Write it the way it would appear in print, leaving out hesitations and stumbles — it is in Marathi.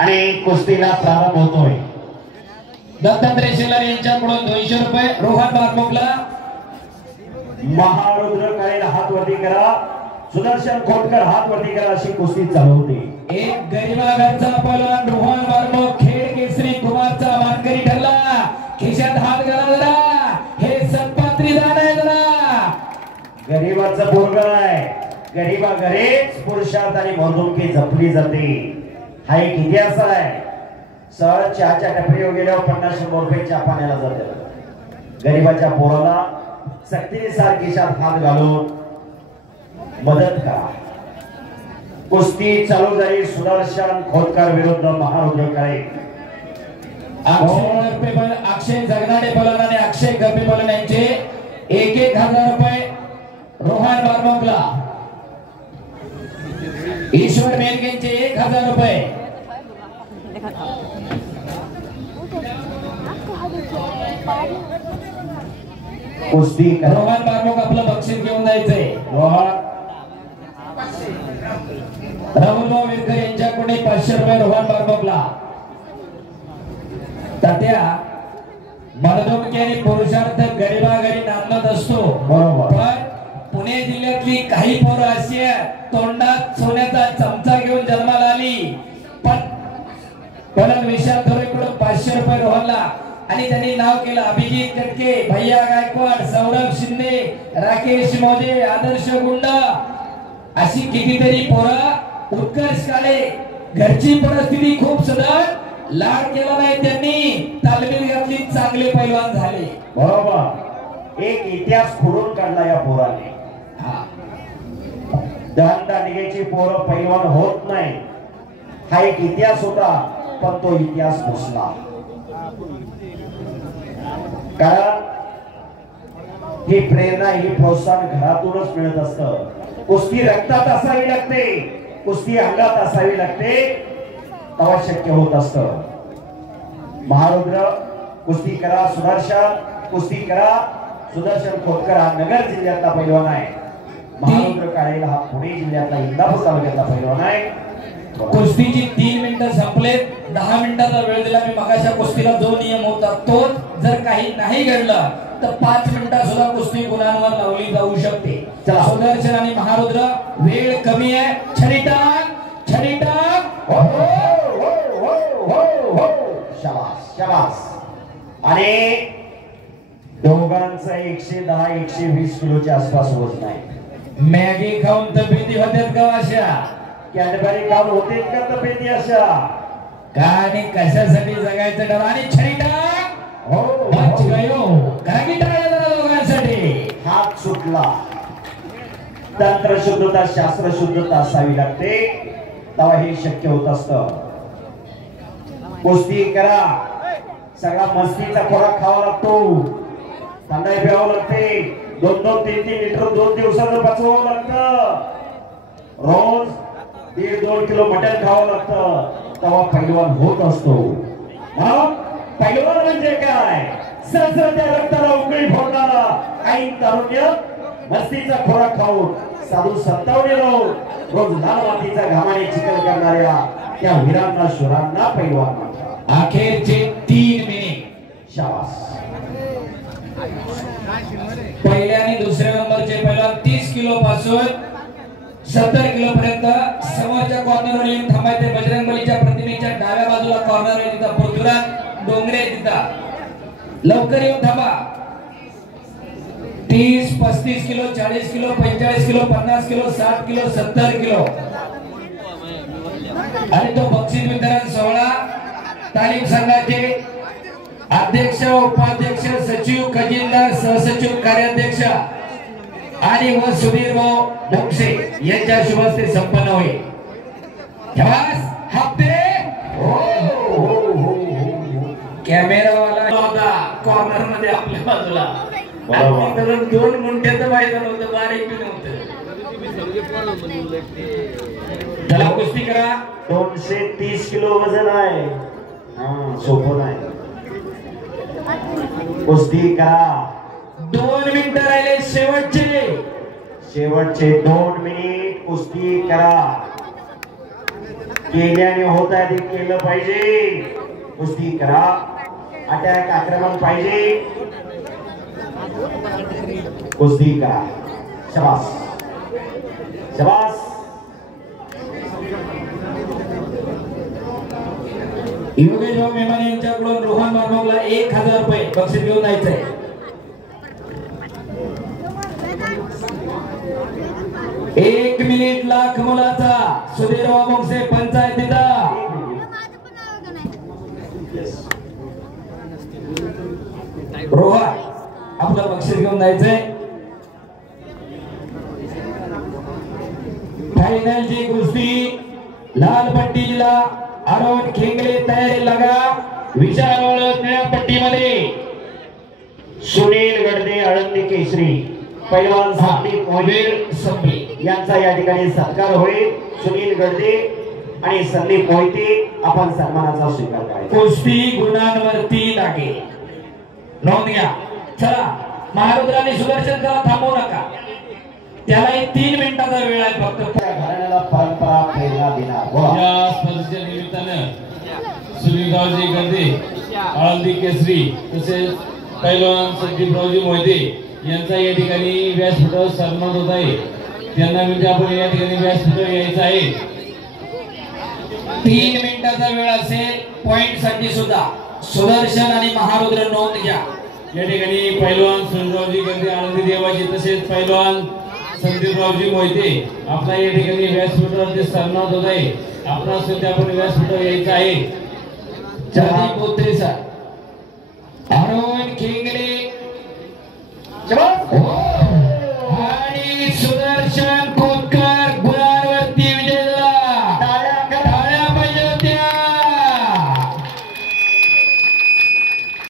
आणि कुस्तीला प्रारंभ होतोय। दत्तात्रय शेलार यांच्याकडून 200 रुपये, रोहन बारमुकला। महारुद्र काळेला हात वरती करा, सुदर्शन खोटकर हात वरती करा, अशी कुस्ती चालू होती। एक गरीबा घरचा पहलवान रोहन बारमुक खेड केसरी कुमारचा मानकरी ठरला। खिशात हात घाला जरा, हे सत्पात्री दान आहे जरा। गरीबाचं पोरगं आहे, गरीबा घरीच पुरुषार्थ आणि मर्दुमकी जपली जाते। हा एक इतिहास आहे। सहज चहाच्या टपरीवर गेल्यावर 50-100 रुपये चहा पाण्याला जाते। गरीबाच्या पोराला सक्तीने सारखीशात हात घालून मदत करा। कुस्ती चालू झाली। सुदर्शन खोतकर विरुद्ध महारुद्र काळे। अक्षय जगनाडे पलवान आणि अक्षय गप्पे पलवान यांचे 1,000 रुपये रोहन बारमुकला। ईश्वर मेलकेंचे 1,000 रुपये। कुस्ती रोहन बारमुक आपलं बक्षीस घेऊन जायचंय। राहुलभाऊ विरकर यांच्याकडे 500 रुपये रोहन बारमुकला। तात्या मर्दुमकी आणि पुरुषार्थ गरीबा घरी नांदत असतो, बरोबर। पण पुणे जिल्ह्यातली काही पोरं अशी तोंडात सोन्याचा चमचा घेऊन जन्माला आली, पण परत विशाल थोरेकडून 500 रुपये रोहनला। आणि त्यांनी नाव केलं अभिजित कटके, भैया गायकवाड, सौरभ शिंदे, राकेश मोजे, आदर्श गुंड, अशी कितीतरी पोरं। उत्कर्ष काळे घरची परिस्थिती खूप सदन, लाड केला नाही त्यांनी, तालमीत घातली, चांगले पैलवान झाले। बरोबर, एक इतिहास खोडून काढला या पोराने। दांडानिगेची पोरं पैलवान होत नाही, हा एक इतिहास होता, पण तो इतिहास पुसला। कारण ही प्रेरणा, ही प्रोत्साहन घरातूनच मिळत असतं। कुस्ती रक्तात असावी लागते, कुस्ती अंगात असावी लागते, तेव्हा शक्य होत असतं। महारुद्र कुस्ती करा, सुदर्शन कुस्ती करा। सुदर्शन खोतकर हा नगर जिल्ह्यातला पैलवान आहे। महारुद्र काळेला हा पुणे जिल्ह्यातला इंदापूर तालुक्यातला पैलवान आहे। कुस्तीची 3 मिनिटं संपलेत, 10 मिनिटाचा वेळ दिला मी मगाशा कुस्तीला। जो नियम होता तो जर काही नाही घडलं तर 5 मिनिटात सुद्धा कुस्ती गुणांवर लावली जाऊ शकते। सुदर्शन आणि महारुद्र वेळ कमी आहे, छडी टाक, छडी टाक। हो हो हो हो हो, शाबास शाबास। आणि दोघांचं 110-120 किलोच्या आसपास वजन आहे। मॅगी खाऊन तब्येती होत्यात का अशा? कॅडबरी खाऊन होते का तब्येती अशा? का आणि कशासाठी जगायचं डबा? आणि छडी टाक, हो बच गयो, काही टाळ्या जरा दोघांसाठी। हात सुटला, तंत्र शुद्धता, शास्त्र शुद्धता असावी लागते, तेव्हा हे शक्य होत असतं। कुस्ती करा, सगळा मस्तीचा खोराक खावा लागतो, थंडाई प्यावं लागते, 2-3 लिटर 2 दिवसात पचवावं लागतं, रोज 1.5-2 किलो मटण खावं लागतं, तेव्हा पैलवान होत असतो। मग पैलवान म्हणजे काय? सहस्राच्या रक्ताला उकळी फोडणारा, ऐन तारुण्य मस्तीचा खोराक खाऊन साधू संतावणे रोज लाल मातीचा घामाने चिखल करणाऱ्या त्या वीरांना, शूरांना पैलवान म्हणतात। अखेरचे 3 मिनिट, शाबास। पहिल्या आणि दुसऱ्या नंबरचे पैलवान 30 किलो पासून 70 किलो पर्यंत समोरच्या कॉर्नरवर येऊन थांबायचे। बजरंगबलीच्या प्रतिमेच्या डाव्या बाजूला कॉर्नर आहे, तिथं पृथ्वीराज डोंगरे, तिथं लवकर येऊन थांबा। 30-35 kilo, 40 kilo, 45 kilo, 50 kilo, 60 kilo, 70 kilo. आणि तो बक्षीस वितरण सोहळा तालीम संघाचे अध्यक्ष, उपाध्यक्ष, सचिव, खजिनदार, सहसचिव, कार्याध्यक्ष आणि व सुधीर भाऊ भोक्षे यांच्या शुभ हस्ते संपन्न होईल। हप्ते कॅमेरावाला होता कॉर्नर मध्ये आपल्या बाजूला, 2 मुंट्याचं मैदान होतं, बारीक बी नव्हतं। चला कुस्ती करा। 230 किलो वजन आहे, सोपं नाही। कुस्ती करा, 2 मिनिटं राहिले शेवटचे 2 मिनिट कुस्ती करा। केल्याने होत आहे ते केलं पाहिजे. कुस्ती करा, अटॅक आक्रमण पाहिजे. कुस्ती करा. शाबास शाबास. योगेशराव मेमाने यांच्याकडून रोहन मार्मोगला 1000 रुपये बक्षीस घेऊन जायचंय. एक मिनिट लाख मुलाचा सुधीर वामोगसे पंचायतीचा रोहन आपलं बक्षीस घेऊन जायचंय. फायनलची कुस्ती लाल पट्टीला अरुण खेंगळे तयारी लगा. विशाल ओळख निळ्या पट्टीमध्ये सुनील गडदे आळंदी केसरी पैलवान संदीप मोहिते संपली यांचा या ठिकाणी सत्कार होईल. सुनील गडदे आणि संदीप मोहिते आपण सन्मानाचा स्वीकार करायचा. कुस्ती गुणांवरती लागे. नोंद घ्या. चला महारुद्राने सुदर्शन करा, थांबवू नका. त्यालाही 3 मिनिटाचा वेळ आहे फक्त. घराण्याला परंपरा प्रेरणा देणार. या स्पर्धेच्या निमित्तानं सुनीलरावजी गडदे आळंदी केसरी तसेच पैलवान संदीपरावजी मोहिते यांचा या ठिकाणी व्यासपीठावर सन्मान होत आहे. त्यांना म्हणजे आपण या ठिकाणी व्यासपीठावर यायचं आहे. 3 मिनिटाचा वेळ असेल पॉइंट साठी सुद्धा. सुदर्शन आणि महारुद्र नोंद घ्या. या ठिकाणी पैलवान सुनीलरावजी गडदे आळंदी देवाजी तसेच पैलवान संदीपरावजी मोहिते आपला या ठिकाणी व्यासपीठावरती सन्मान होत आहे. आपला सुद्धा आपण व्यासपीठावर यायचं आहे. जयदीप बोत्रे सर, अरुण